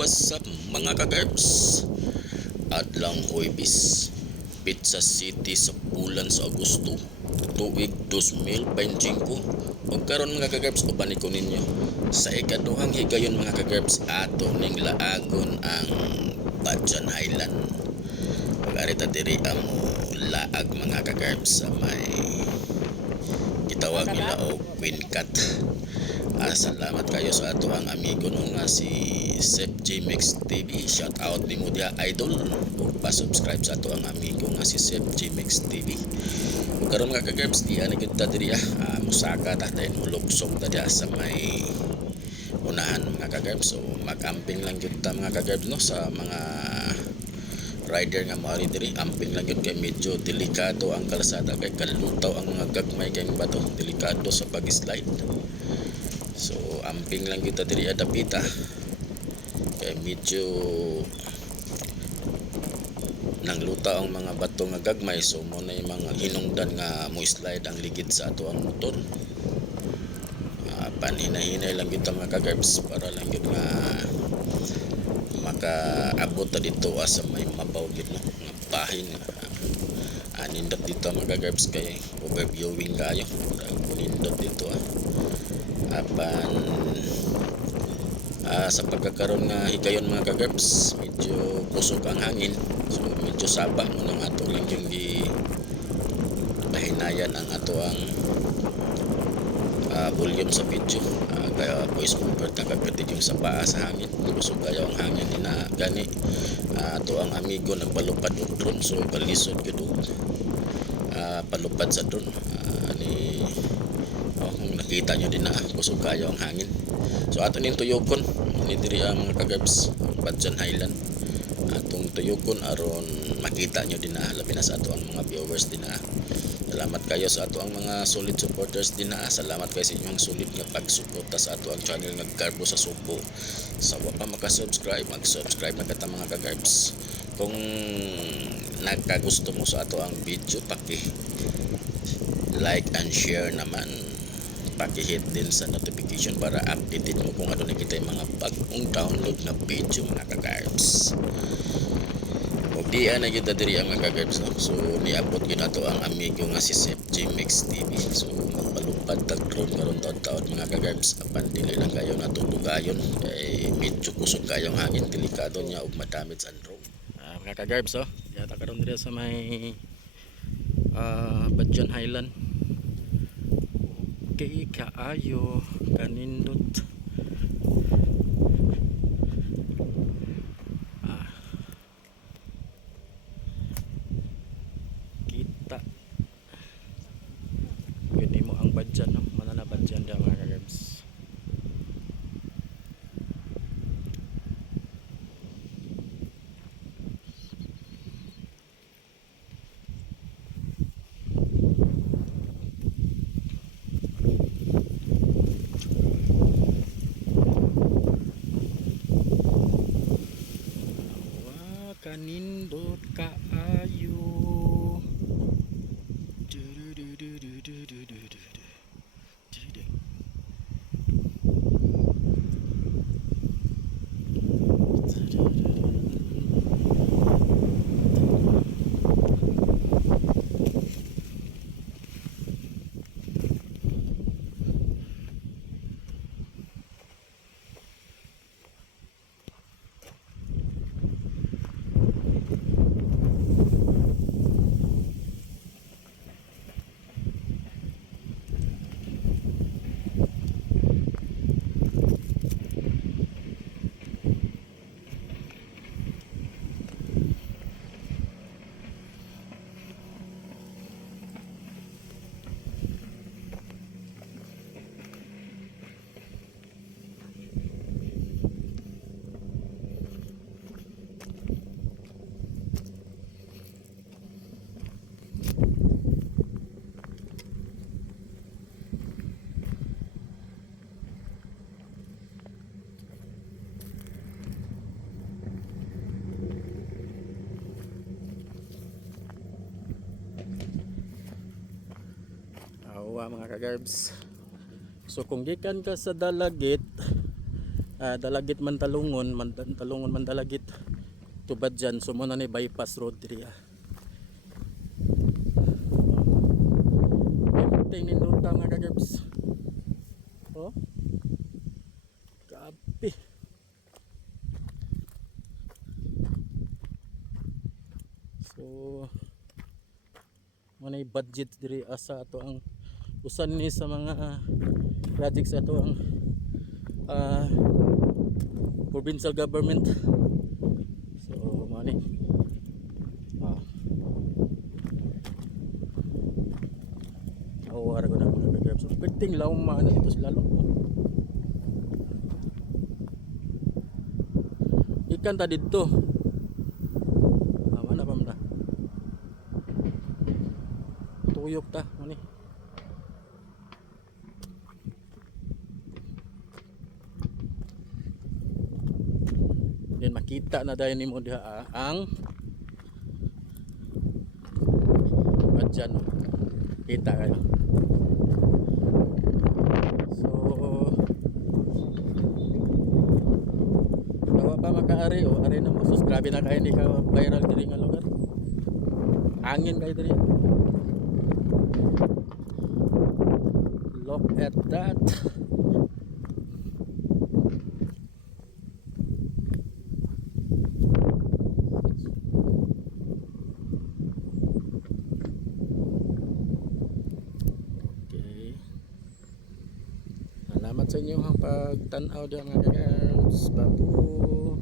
What's up mga kagarbs? Adlang Huwebes, Pizza City sa bulan sa Agosto, tuig 2025. Ug karon mga kagarbs, uban ko ninyo sa ikaduhang higayon mga kagarbs, ato ning laagon ang Badjan Highland. Pag-arita diri amo laag mga kagarbs sa may gitawag nila og Queen Cat. Salamat kayo sa ato ang amigo no nga si Sep J Mix TV. Shout out ni mo dia idol. Ug pa-subscribe sa ato ang amigo nga si Sep J Mix TV. Ug karon mga kagarbs, diyan na gyud ta diri musaka ta dayon mulugsog ta dia sa may unahan mga kagarbs. So mag-amping lang gyud ta mga kagarbs no sa mga rider nga maari diri. Amping lang gyud kay medyo delikado ang kalsada kay kalutaw ang mga gagmay kay bato, delikado sa pag-slide. So amping lang kita diri adapita kay medyo nangluta ang mga bato nga gagmay, so mo na yung mga hinungdan nga mo slide ang ligid sa ato ang motor. Panhinay-hinay lang kita mga kagarbs para lang yun nga makaabot ta dito sa may mabaw gid no nga bahin. Nindot dito mga kagarbs kay overviewing kayo, nindot dito apan sa pagkakaroon nga higayon mga kagarbs, medyo kusog ang hangin, so medyo saba mo nang ato lang yung hinayan ang ato ang volume sa video, kaya voice over tagapitid yung sa paa sa hangin, kusog kayo ang hangin na gani. Ato ang amigo nagpalupad og drone, so kalisod gid palupad sa drone ni kung nakita nyo din na kusog kayo ang hangin. So ato ning tuyokon ni diri ang mga kagarbs Badjan Highland, atong tuyokon aron makita nyo din na labi na sa ato ang mga viewers din na. Salamat kayo sa ato ang mga solid supporters din na. Salamat kayo sa inyong solid nga pagsuporta sa ato ang channel nga Garbo sa Subo. Sa wa pa maka-subscribe, mag-subscribe na kata mga kagarbs. Kung nagkagusto mo sa ato ang video, like and share naman, paki-hit din sa notification para updated mo kung ano na kita yung mga bagong download na video mga kagarbs. O diyan na kita diri ang mga kagarbs. So niabot yun nato ang amigo nga si Sep J Mix TV. So magpalupad tag drone karon taon-taon mga kagarbs, apan dili lang kayo natulugayon kay medyo kusog kayong hangin, delikado niya ug madamage ang drone. Mga kagarbs yata karon diri sa may Badjan Highland. Okay, kaayo kanindot. Kita yun mo ang Badjan no, mana na Badjan dia mga kagarbs. Kanindot kaayo. Mga kagarbs, so kung gikan ka sa Dalagit Dalagit man talungon man dalagit tubad dyan, so muna ni bypass road diri tingin nota mga kagabs. Oh, grabe. So manay budget diri asa ato ang usan ni sa mga projects ato ang provincial government. So money awar ko na mga kagabs. So piting lauma na dito sila ikan ta dito. Mana pa man tuyok ta mani. Then makita na dahil nimo diha ang badyan no. Kita kayo. So kawa pa makaari o ari na mo sus grabe na kay ni ka viral diri nga lugar. Angin kay diri. Look at that. Salamat sa inyo ang pagtanaw diyan mga kagabs. Babu.